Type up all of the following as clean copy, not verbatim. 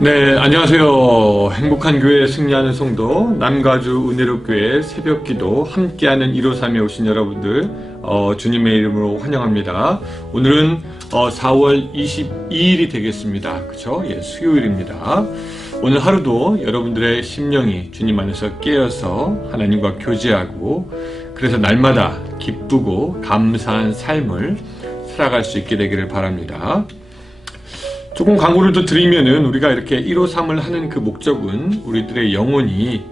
네, 안녕하세요. 행복한 교회 승리하는 성도 남가주 은혜롭교회 새벽기도 함께하는 153에 오신 여러분들 주님의 이름으로 환영합니다. 오늘은 4월 22일이 되겠습니다. 그쵸? 예, 수요일입니다. 오늘 하루도 여러분들의 심령이 주님 안에서 깨어서 하나님과 교제하고 그래서 날마다 기쁘고 감사한 삶을 살아갈 수 있게 되기를 바랍니다. 조금 광고를 더 드리면은 우리가 이렇게 153을 하는 그 목적은 우리들의 영혼이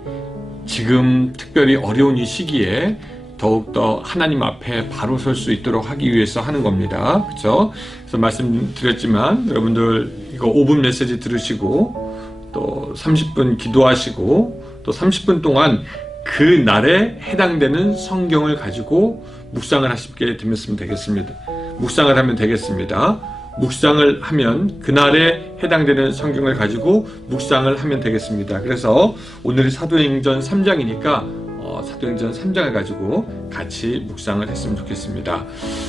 지금 특별히 어려운 이 시기에 더욱더 하나님 앞에 바로 설 수 있도록 하기 위해서 하는 겁니다. 그렇죠? 그래서 말씀드렸지만 여러분들 이거 5분 메시지 들으시고 또 30분 기도하시고 또 30분 동안 그 날에 해당되는 성경을 가지고 묵상을 하시게 되면 되겠습니다. 묵상을 하면 되겠습니다. 묵상을 하면 그날에 해당되는 성경을 가지고 묵상을 하면 되겠습니다. 그래서 오늘이 사도행전 3장이니까 사도행전 3장을 가지고 같이 묵상을 했으면 좋겠습니다.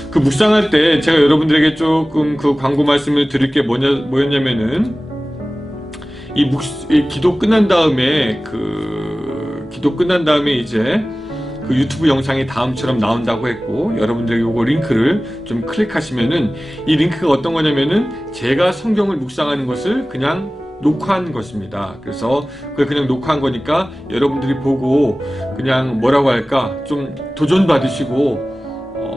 그 묵상할 때 제가 여러분들에게 조금 그 광고 말씀을 드릴 게 뭐였냐면은 이 기도 끝난 다음에 이제 그 유튜브 영상이 다음처럼 나온다고 했고 여러분들이 요거 링크를 좀 클릭하시면은 이 링크가 어떤 거냐면은 제가 성경을 묵상하는 것을 그냥 녹화한 것입니다. 그래서 그걸 그냥 녹화한 거니까 여러분들이 보고 그냥 뭐라고 할까 좀 도전 받으시고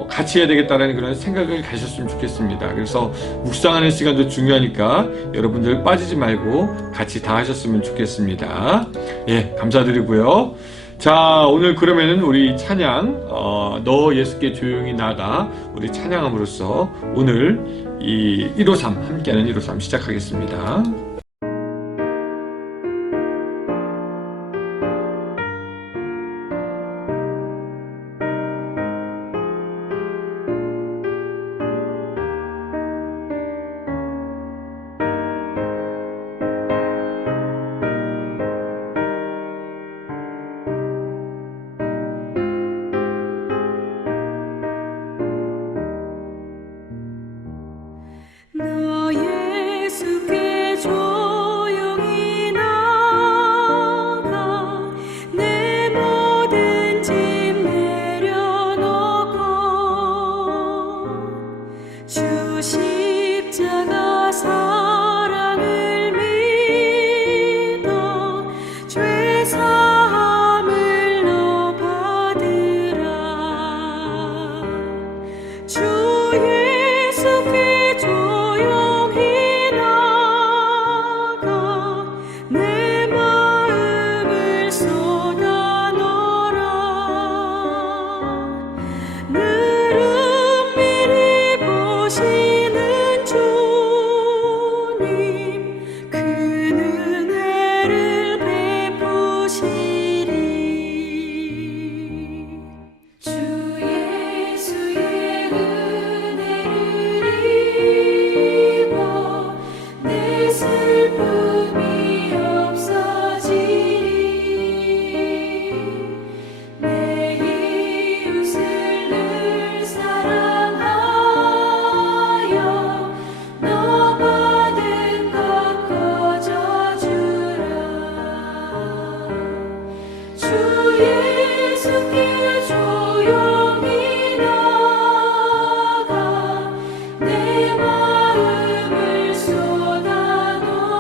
같이 해야 되겠다라는 그런 생각을 가셨으면 좋겠습니다. 그래서 묵상하는 시간도 중요하니까 여러분들 빠지지 말고 같이 다 하셨으면 좋겠습니다. 예, 감사드리고요. 자, 오늘 그러면은 우리 찬양 너 예수께 조용히 나가 우리 찬양함으로써 오늘 이 153 함께하는 153 시작하겠습니다. 너 예수께 조용히 나가 내 모든 짐 내려놓고 주 십자가 사랑을 믿어 죄 사함을 너 받으라. 주 예수께 조용히 나가 내 마음을 쏟아놓으라. 늘 은밀히 보시는 주님 그 은혜를 베푸시리. 주 예수의 은혜를 입어 내 슬픔이 없어지리. 내 이웃을 늘 사랑하여 너 받은 것 거저주라. 주 예수께 조용히 나가 내 마음을 쏟아놓으라.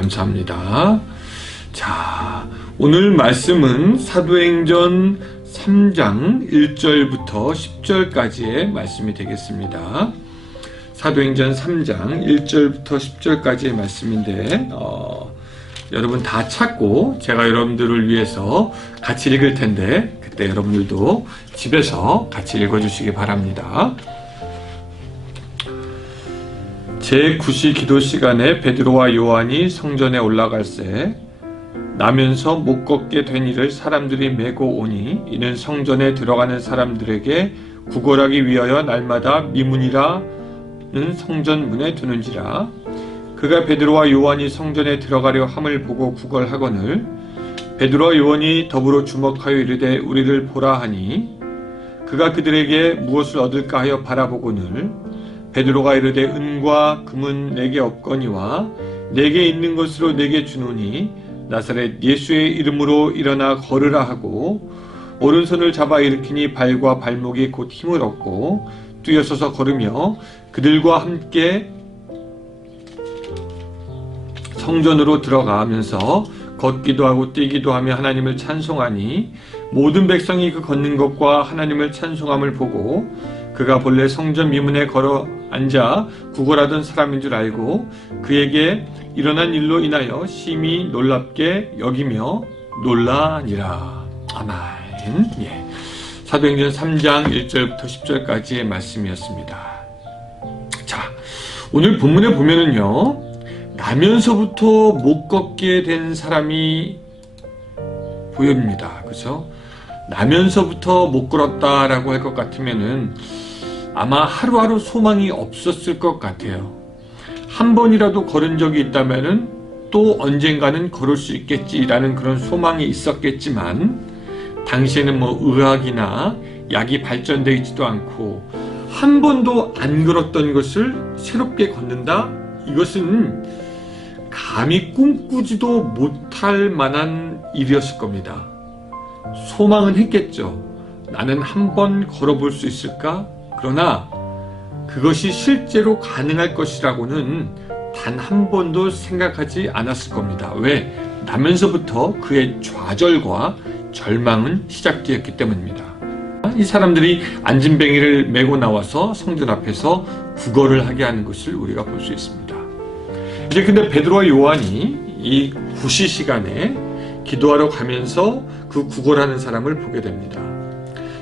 감사합니다. 자, 오늘 말씀은 사도행전 3장 1절부터 10절까지의 말씀이 되겠습니다. 사도행전 3장 1절부터 10절까지의 말씀인데 여러분 다 찾고 제가 여러분들을 위해서 같이 읽을 텐데 그때 여러분들도 집에서 같이 읽어주시기 바랍니다. 제9시 기도 시간에 베드로와 요한이 성전에 올라갈새 나면서 못 걷게 된 이를 사람들이 메고 오니 이는 성전에 들어가는 사람들에게 구걸하기 위하여 날마다 미문이라는 성전 문에 두는지라. 그가 베드로와 요한이 성전에 들어가려 함을 보고 구걸하거늘 베드로와 요한이 더불어 주목하여 이르되 우리를 보라 하니 그가 그들에게 무엇을 얻을까 하여 바라보거늘 베드로가 이르되 은과 금은 내게 없거니와 내게 있는 것으로 내게 주노니 나사렛 예수의 이름으로 일어나 걸으라 하고 오른손을 잡아 일으키니 발과 발목이 곧 힘을 얻고 뛰어서서 걸으며 그들과 함께 성전으로 들어가면서 걷기도 하고 뛰기도 하며 하나님을 찬송하니 모든 백성이 그 걷는 것과 하나님을 찬송함을 보고 그가 본래 성전 미문에 걸어 앉아 구걸하던 사람인 줄 알고 그에게 일어난 일로 인하여 심히 놀랍게 여기며 놀라니라. 아멘. 예. 사도행전 3장 1절부터 10절까지의 말씀이었습니다. 자, 오늘 본문에 보면은요, 나면서부터 못 걷게 된 사람이 보입니다. 그렇죠? 나면서부터 못 걸었다라고 할 것 같으면은 아마 하루하루 소망이 없었을 것 같아요. 한 번이라도 걸은 적이 있다면은 또 언젠가는 걸을 수 있겠지라는 그런 소망이 있었겠지만 당시에는 뭐 의학이나 약이 발전되어 있지도 않고 한 번도 안 걸었던 것을 새롭게 걷는다? 이것은 감히 꿈꾸지도 못할 만한 일이었을 겁니다. 소망은 했겠죠. 나는 한 번 걸어볼 수 있을까? 그러나 그것이 실제로 가능할 것이라고는 단 한 번도 생각하지 않았을 겁니다. 왜? 나면서부터 그의 좌절과 절망은 시작되었기 때문입니다. 이 사람들이 안진뱅이를 메고 나와서 성전 앞에서 구걸을 하게 하는 것을 우리가 볼 수 있습니다. 이제 근데 베드로와 요한이 이 구시 시간에 기도하러 가면서 그 구걸하는 사람을 보게 됩니다.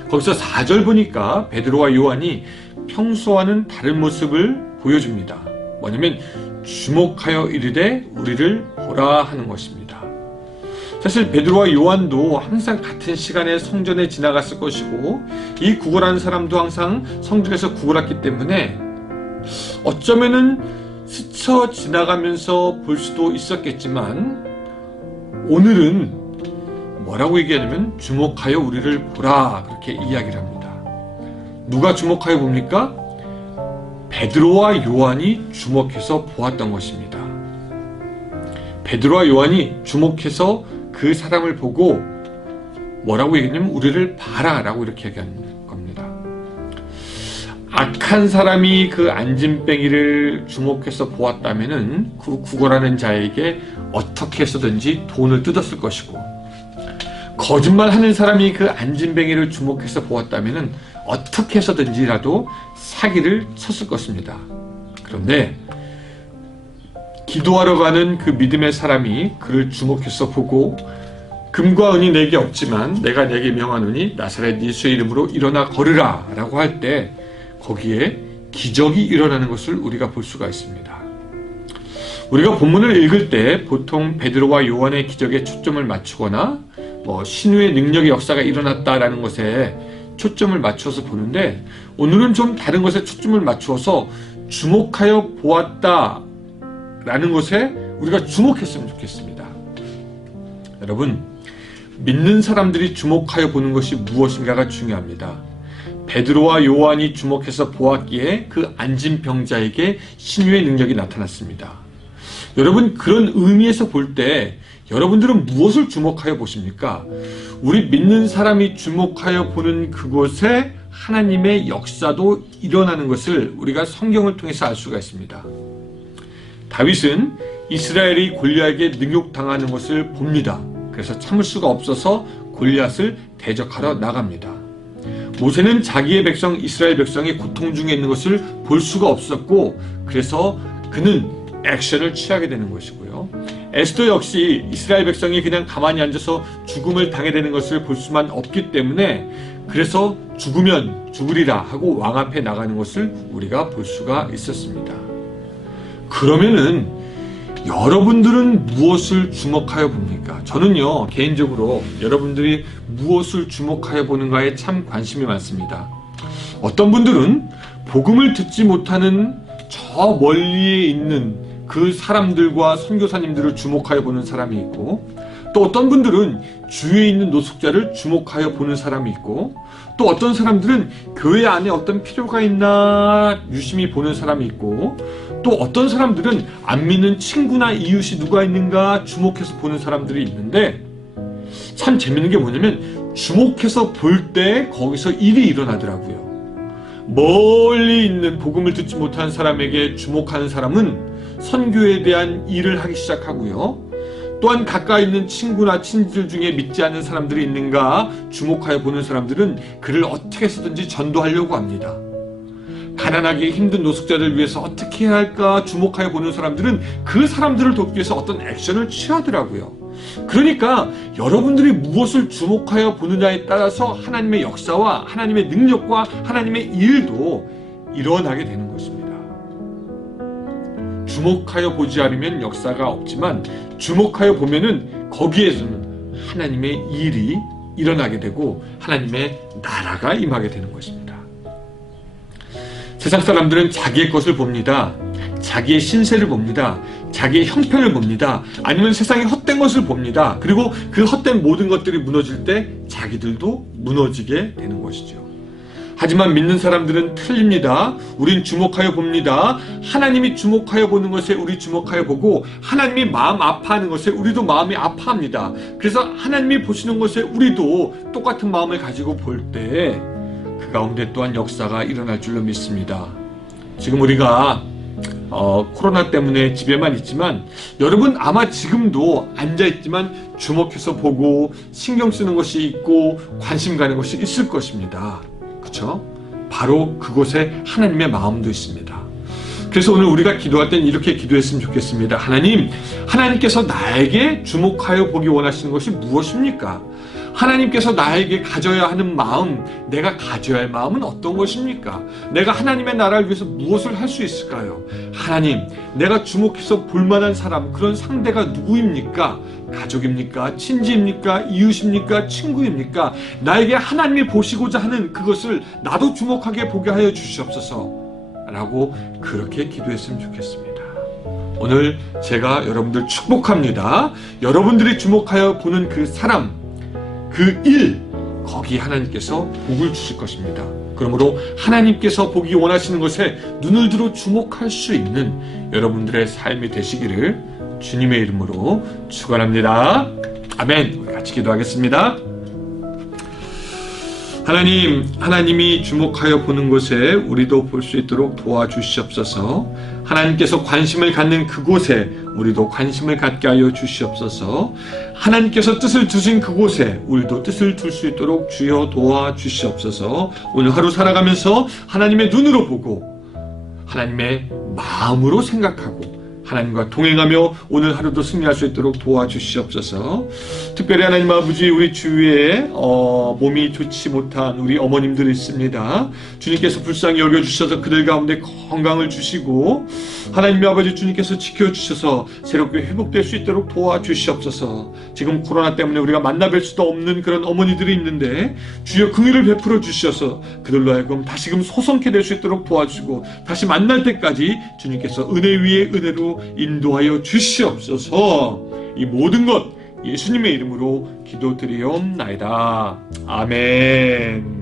거기서 4절 보니까 베드로와 요한이 평소와는 다른 모습을 보여줍니다. 뭐냐면 주목하여 이르되 우리를 보라 하는 것입니다. 사실 베드로와 요한도 항상 같은 시간에 성전에 지나갔을 것이고 이 구걸하는 사람도 항상 성전에서 구걸했기 때문에 어쩌면은 스쳐 지나가면서 볼 수도 있었겠지만 오늘은 뭐라고 얘기하냐면 주목하여 우리를 보라 그렇게 이야기를 합니다. 누가 주목하여 봅니까? 베드로와 요한이 주목해서 보았던 것입니다. 베드로와 요한이 주목해서 그 사람을 보고 뭐라고 얘기하냐면 우리를 봐라 라고 이렇게 얘기하는 겁니다. 악한 사람이 그 안진뱅이를 주목해서 보았다면은 그 구걸하는 자에게 어떻게 해서든지 돈을 뜯었을 것이고 거짓말하는 사람이 그 안진뱅이를 주목해서 보았다면은 어떻게 해서든지라도 사기를 쳤을 것입니다. 그런데 기도하러 가는 그 믿음의 사람이 그를 주목해서 보고 금과 은이 내게 없지만 내가 내게 명하노니 나사렛 예수의 이름으로 일어나 걸으라 라고 할 때 거기에 기적이 일어나는 것을 우리가 볼 수가 있습니다. 우리가 본문을 읽을 때 보통 베드로와 요한의 기적에 초점을 맞추거나 신유의 능력의 역사가 일어났다라는 것에 초점을 맞춰서 보는데 오늘은 좀 다른 것에 초점을 맞추어서 주목하여 보았다라는 것에 우리가 주목했으면 좋겠습니다. 여러분, 믿는 사람들이 주목하여 보는 것이 무엇인가가 중요합니다. 베드로와 요한이 주목해서 보았기에 그 안진병자에게 신유의 능력이 나타났습니다. 여러분, 그런 의미에서 볼 때 여러분들은 무엇을 주목하여 보십니까? 우리 믿는 사람이 주목하여 보는 그곳에 하나님의 역사도 일어나는 것을 우리가 성경을 통해서 알 수가 있습니다. 다윗은 이스라엘이 골리앗에게 능욕당하는 것을 봅니다. 그래서 참을 수가 없어서 골리앗을 대적하러 나갑니다. 모세는 자기의 백성 이스라엘 백성이 고통 중에 있는 것을 볼 수가 없었고 그래서 그는 액션을 취하게 되는 것이고요. 에스더 역시 이스라엘 백성이 그냥 가만히 앉아서 죽음을 당해야 되는 것을 볼 수만 없기 때문에 그래서 죽으면 죽으리라 하고 왕 앞에 나가는 것을 우리가 볼 수가 있었습니다. 그러면은 여러분들은 무엇을 주목하여 봅니까? 저는요 개인적으로 여러분들이 무엇을 주목하여 보는가에 참 관심이 많습니다. 어떤 분들은 복음을 듣지 못하는 저 멀리에 있는 그 사람들과 선교사님들을 주목하여 보는 사람이 있고, 또 어떤 분들은 주위에 있는 노숙자를 주목하여 보는 사람이 있고, 또 어떤 사람들은 교회 안에 어떤 필요가 있나 유심히 보는 사람이 있고, 또 어떤 사람들은 안 믿는 친구나 이웃이 누가 있는가 주목해서 보는 사람들이 있는데, 참 재밌는 게 뭐냐면 주목해서 볼 때 거기서 일이 일어나더라고요. 멀리 있는 복음을 듣지 못한 사람에게 주목하는 사람은 선교에 대한 일을 하기 시작하고요. 또한 가까이 있는 친구나 친지들 중에 믿지 않는 사람들이 있는가 주목하여 보는 사람들은 그를 어떻게 해서든지 전도하려고 합니다. 가난하게 힘든 노숙자를 위해서 어떻게 해야 할까 주목하여 보는 사람들은 그 사람들을 돕기 위해서 어떤 액션을 취하더라고요. 그러니까 여러분들이 무엇을 주목하여 보느냐에 따라서 하나님의 역사와 하나님의 능력과 하나님의 일도 일어나게 되는 것입니다. 주목하여 보지 않으면 역사가 없지만 주목하여 보면은 거기에서는 하나님의 일이 일어나게 되고 하나님의 나라가 임하게 되는 것입니다. 세상 사람들은 자기의 것을 봅니다. 자기의 신세를 봅니다. 자기의 형편을 봅니다. 아니면 세상의 헛된 것을 봅니다. 그리고 그 헛된 모든 것들이 무너질 때 자기들도 무너지게 되는 것이죠. 하지만 믿는 사람들은 틀립니다. 우린 주목하여 봅니다. 하나님이 주목하여 보는 것에 우리 주목하여 보고 하나님이 마음 아파하는 것에 우리도 마음이 아파합니다. 그래서 하나님이 보시는 것에 우리도 똑같은 마음을 가지고 볼 때 그 가운데 또한 역사가 일어날 줄로 믿습니다. 지금 우리가 코로나 때문에 집에만 있지만 여러분 아마 지금도 앉아있지만 주목해서 보고 신경 쓰는 것이 있고 관심 가는 것이 있을 것입니다. 그렇죠? 바로 그곳에 하나님의 마음도 있습니다. 그래서 오늘 우리가 기도할 땐 이렇게 기도했으면 좋겠습니다. 하나님께서 나에게 주목하여 보기 원하시는 것이 무엇입니까? 하나님께서 나에게 가져야 하는 마음, 내가 가져야 할 마음은 어떤 것입니까? 내가 하나님의 나라를 위해서 무엇을 할 수 있을까요? 하나님, 내가 주목해서 볼 만한 사람, 그런 상대가 누구입니까? 가족입니까? 친지입니까? 이웃입니까? 친구입니까? 나에게 하나님이 보시고자 하는 그것을 나도 주목하게 보게 하여 주시옵소서 라고 그렇게 기도했으면 좋겠습니다. 오늘 제가 여러분들 축복합니다. 여러분들이 주목하여 보는 그 사람, 그 일, 거기 하나님께서 복을 주실 것입니다. 그러므로 하나님께서 보기 원하시는 것에 눈을 들어 주목할 수 있는 여러분들의 삶이 되시기를 주님의 이름으로 축원합니다. 아멘. 우리 같이 기도하겠습니다. 하나님이 주목하여 보는 곳에 우리도 볼 수 있도록 도와주시옵소서. 하나님께서 관심을 갖는 그곳에 우리도 관심을 갖게 하여 주시옵소서. 하나님께서 뜻을 두신 그곳에 우리도 뜻을 둘 수 있도록 주여 도와주시옵소서. 오늘 하루 살아가면서 하나님의 눈으로 보고 하나님의 마음으로 생각하고 하나님과 동행하며 오늘 하루도 승리할 수 있도록 도와주시옵소서. 특별히 하나님 아버지, 우리 주위에 몸이 좋지 못한 우리 어머님들이 있습니다. 주님께서 불쌍히 여겨주셔서 그들 가운데 건강을 주시고 하나님 아버지, 주님께서 지켜주셔서 새롭게 회복될 수 있도록 도와주시옵소서. 지금 코로나 때문에 우리가 만나뵐 수도 없는 그런 어머니들이 있는데 주여 긍휼을 베풀어 주셔서 그들로 하여금 다시금 소성케 될 수 있도록 도와주시고 다시 만날 때까지 주님께서 은혜 위에 은혜로 인도하여 주시옵소서. 이 모든 것 예수님의 이름으로 기도드리옵나이다. 아멘.